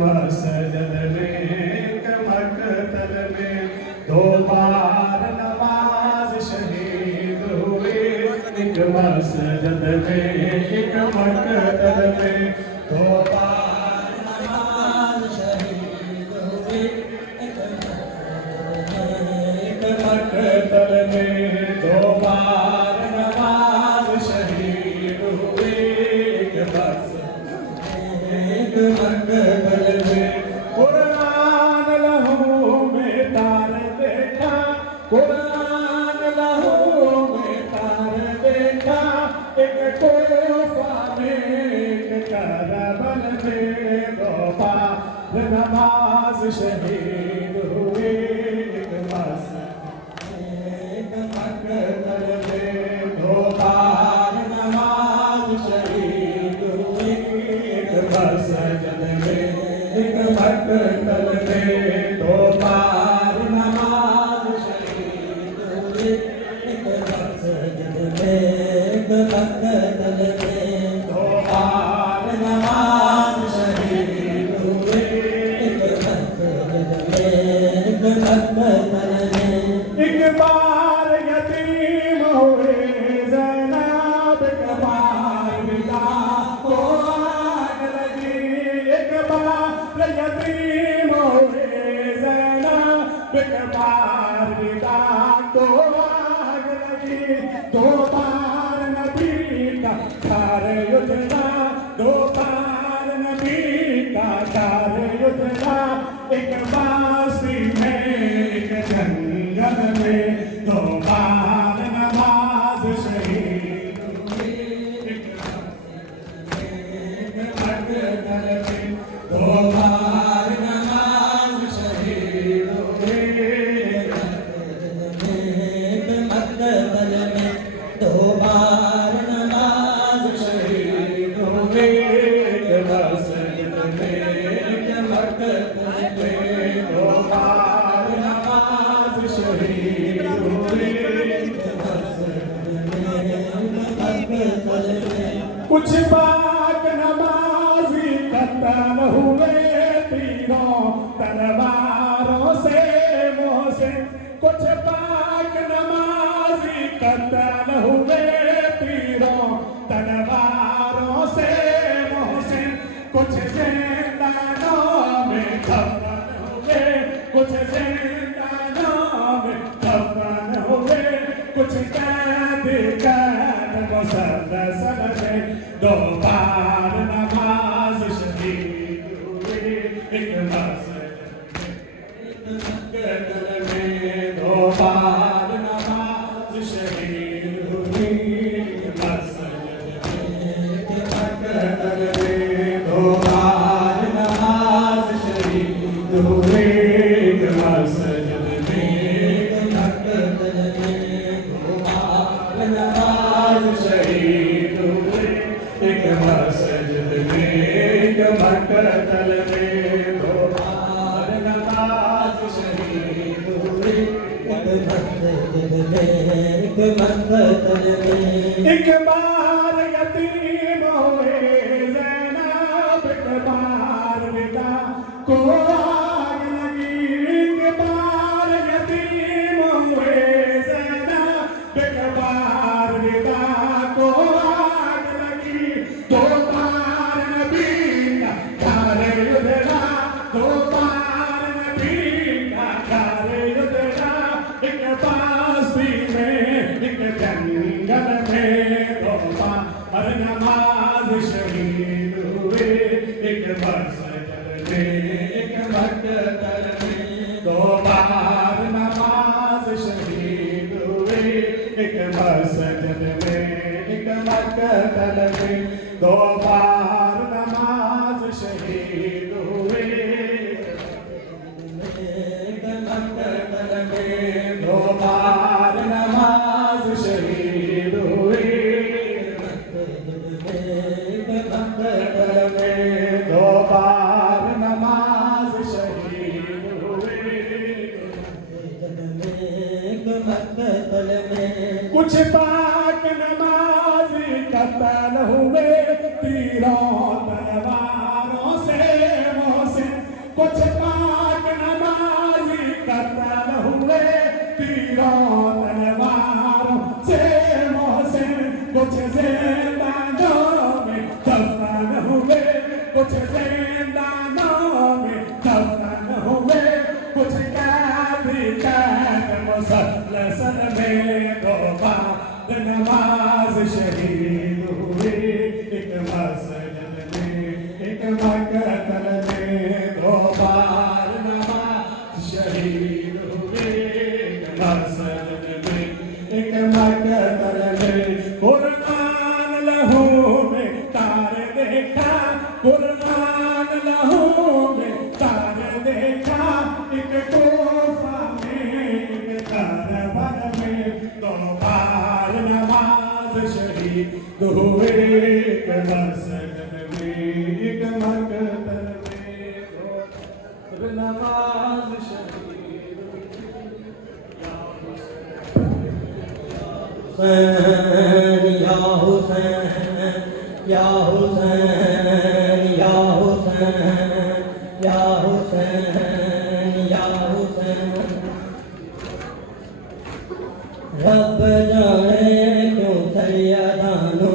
सजद में मकतल में 2 बार नमाज शहीद हुए। एक मसजद में एक मकतल में 2 बार नमाज शहीद हुए। एक मकतल में 2 बार नमाज शहीद हुए। एक मकतल में कुरान लहू में तार देखा। कुरान लहू में तार देखा। एक कोफा में एक करबल में 2 बार नमाज शहीद हुए। एक मकतल में 2 बार नमाज शहीद हुए। एक मसजद में एक मकतल में 2 बार नमाज शहीद हुए। एक मसजद में एक मकतल में 2 बार नमाज शहीद हुए। एक मसजद में एक मकतल में एक बार यतीम हुए ज़ैनब। एक बार विदा को आग लगी। एक बार यतीम हुए ज़ैनब। एक बार विदा को आग लगी। 2 बार नबी का कार उतरा। 2 बार नबी का कार उतरा। एक बासी में एक जंगल में 2 बार नमाज शहीद हुए। एक मकतल में 2 बार नमाज शहीद हुए। एक मकतल में 2 बार नमाज शहीद हुए। एक मसजद में एक मकतल में 2 बार नमाज शहीद हुए। कुछ पाक नमाजी कत्ल हुए तीरों तलवारों से मोहसिन। कुछ पाक नमाजी कत्ल हुए तीरों तलवारों से मोहसिन। कुछ जिंदानों में दफन हुए। कुछ जिंदानों में दफन हुए। कुछ कैद मुसलसल में 2 बार नमाज शहीद हुए। एक मकतल में 2 बार नमाज शहीद हुए। एक मकतल में 2 बार नमाज शहीद हुए। एक मसजद में एक मकतल में 2 बार नमाज शहीद हुए। एक मसजद में एक मकतल में 2 बार नमाज शहीद हुए। एक मसजद में एक मकतल में एक बार यतीम हुए ज़ैनब। एक बार विदा को आग लगी। एक बार यतीम हुए ज़ैनब। एक बार विदा को आग लगी। 2 बार नबी का कार उतरा। 2 बार नबी का कार उतरा। एक बासी में एक जंगल में 2 बार नमाज शहीद हुए। एक मसजद में एक मकतल में 2 बार नमाज शहीद हुए। एक मसजद में एक मकतल में 2 बार नमाज शहीद हुए। एक मकतल में 2 बार नमाज शहीद हुए। एक मकतल में 2 बार नमाज शहीद हुए। एक मकतल में कुछ पाक नमाजी कत्ल हुए तीरों तलवारों से मोहसिन। नमाज शहीद हुए एक मस्जिद में एक मकतल में, 2 बार नमाज शहीद हुए एक मस्जिद में एक मकतल में। कुर्बान लहू में तार देखा, कुर्बान लहू में तार देखा, एक कोफा में एक करबल में, 2 बार नमाज शहीद हुए एक मस्जिद में एक मकतल में, 2 बार नमाज शहीद या हुसैन या हुसैन या हुसैन या हुसैन या हुसैन। रब जाने क्यों सैयदानो